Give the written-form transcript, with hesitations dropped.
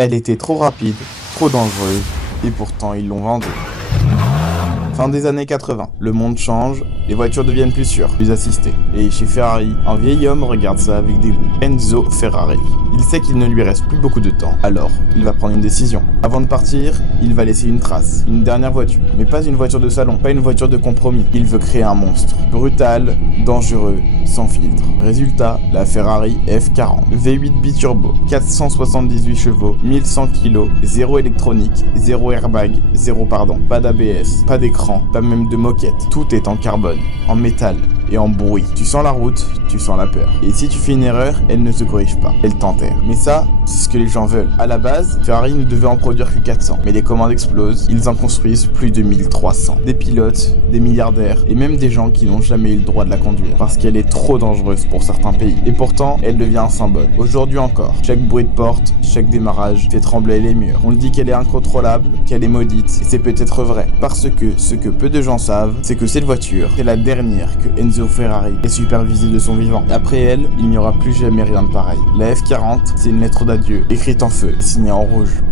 Elle était trop rapide, trop dangereuse, et pourtant ils l'ont vendue. Fin des années 80, le monde change, les voitures deviennent plus sûres, plus assistées. Et chez Ferrari, un vieil homme regarde ça avec dégoût. Enzo Ferrari. Il sait qu'il ne lui reste plus beaucoup de temps, alors il va prendre une décision. Avant de partir, il va laisser une trace, une dernière voiture. Mais pas une voiture de salon, pas une voiture de compromis. Il veut créer un monstre. Brutal, dangereux, sans filtre. Résultat, la Ferrari F40. V8 biturbo, 478 chevaux, 1100 kg, 0 électronique, 0 airbag, pas d'ABS, pas d'écran, pas même de moquette. Tout est en carbone, en métal et en bruit. Tu sens la route, tu sens la peur. Et si tu fais une erreur, elle ne se corrige pas, elle t'enterre. Mais ça, c'est ce que les gens veulent. À la base, Ferrari ne devait en produire que 400. Mais les commandes explosent, ils en construisent plus de 1300. Des pilotes, des milliardaires et même des gens qui n'ont jamais eu le droit de la conduire. Parce qu'elle est trop dangereuse pour certains pays. Et pourtant, elle devient un symbole. Aujourd'hui encore, chaque bruit de porte, chaque démarrage fait trembler les murs. On dit qu'elle est incontrôlable, qu'elle est maudite. Et c'est peut-être vrai. Parce que ce que peu de gens savent, c'est que cette voiture, c'est la dernière que Enzo Ferrari ait supervisée de son vivant. Après elle, il n'y aura plus jamais rien de pareil. La F40, c'est une lettre d'adieu, écrite en feu, signée en rouge.